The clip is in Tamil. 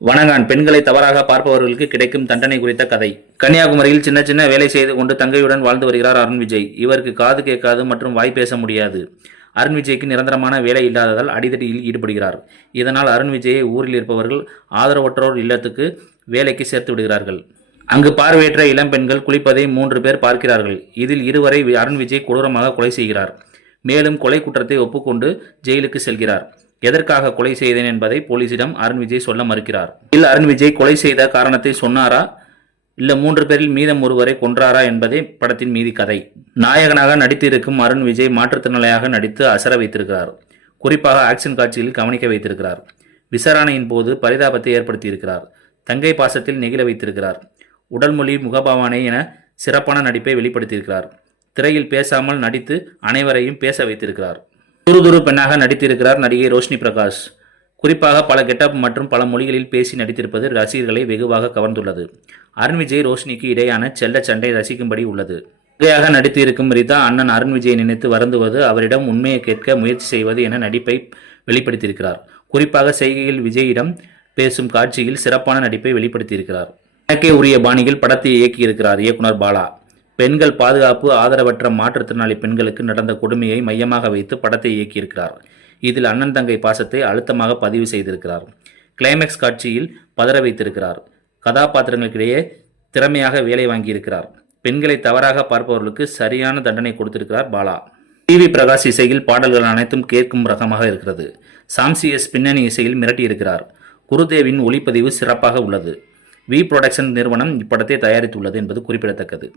வணங்கான் பெண்களை தவறாக பார்ப்பவர்களுக்கு கிடைக்கும் தண்டனை குறித்த கதை. கன்னியாகுமரியில் சின்ன சின்ன வேலை செய்து கொண்டு தங்கையுடன் வாழ்ந்து வருகிறார் அருண் விஜய். இவருக்கு காது கேட்காது மற்றும் வாய் பேச முடியாது. அருண் விஜய்க்கு நிரந்தரமான வேலை இல்லாததால் அடிதடியில் ஈடுபடுகிறார். இதனால் அருண் விஜயை ஊரில் இருப்பவர்கள் ஆதரவற்றோர் இல்லத்துக்கு வேலைக்கு சேர்த்து விடுகிறார்கள். அங்கு பார்வையற்ற இளம்பெண்கள் குளிப்பதை 3 பேர் பார்க்கிறார்கள். இதில் 2 வரை அருண் விஜய் கொடூரமாக கொலை செய்கிறார். மேலும் கொலை குற்றத்தை ஒப்புக்கொண்டு ஜெயிலுக்கு செல்கிறார். எதற்காக கொலை செய்தேன் என்பதை போலீசிடம் அருண் விஜய் சொல்ல மறுக்கிறார். இதில் அருண் விஜய் கொலை செய்த காரணத்தை சொன்னாரா இல்ல 3 பேரில் மீதம் ஒருவரை கொன்றாரா என்பதே படத்தின் மீதி கதை. நாயகனாக நடித்திருக்கும் அருண் விஜய் மாற்றுத்திறனாளியாக நடித்து அசர வைத்திருக்கிறார். குறிப்பாக ஆக்ஷன் காட்சியில் கவனிக்க வைத்திருக்கிறார். விசாரணையின் போது பரிதாபத்தை ஏற்படுத்தியிருக்கிறார். தங்கை பாசத்தில் நெகிழ வைத்திருக்கிறார். உடல் மொழி, முகபாவனை என சிறப்பான நடிப்பை வெளிப்படுத்தியிருக்கிறார். திரையில் பேசாமல் நடித்து அனைவரையும் பேச வைத்திருக்கிறார். துருதுரு பெண்ணாக நடித்திருக்கிறார் நடிகை ரோஷினி பிரகாஷ். குறிப்பாக பல கெட்டப் மற்றும் பல மொழிகளில் பேசி நடித்திருப்பது ரசிகர்களை வெகுவாக கவர்ந்துள்ளது. அருண் விஜய் ரோஷினிக்கு இடையான செல்ல சண்டை ரசிக்கும்படி உள்ளது. தங்கையாக நடித்திருக்கும் ரிதா அண்ணன் அருண் விஜயை நினைத்து வருந்துவது, அவரிடம் உண்மையை கேட்க முயற்சி செய்வது என நடிப்பை வெளிப்படுத்தியிருக்கிறார். குறிப்பாக செய்கையில் விஜயிடம் பேசும் காட்சியில் சிறப்பான நடிப்பை வெளிப்படுத்தியிருக்கிறார். எனக்கே உரிய பாணியில் படத்தை இயக்கியிருக்கிறார் இயக்குனர் பாலா. பெண்கள் பாதுகாப்பு, ஆதரவற்ற மாற்றுத்திறனாளி பெண்களுக்கு நடந்த கொடுமையை மையமாக வைத்து படத்தை இயக்கியிருக்கிறார். இதில் அண்ணன் தங்கை பாசத்தை அழுத்தமாக பதிவு செய்திருக்கிறார். கிளைமேக்ஸ் காட்சியில் பதற வைத்திருக்கிறார். கதாபாத்திரங்களுக்கிடையே திறமையாக வேலை வாங்கியிருக்கிறார். பெண்களை தவறாக பார்ப்பவர்களுக்கு சரியான தண்டனை கொடுத்திருக்கிறார் பாலா. டிவி பிரகாஷ் இசையில் பாடல்கள் அனைத்தும் கேட்கும் ரகமாக இருக்கிறது. சாம்சிஎஸ் பின்னணி இசையில் மிரட்டியிருக்கிறார். குருதேவின் ஒளிப்பதிவு சிறப்பாக உள்ளது. வி புரொடக்ஷன் நிறுவனம் இப்படத்தை தயாரித்துள்ளது என்பது குறிப்பிடத்தக்கது.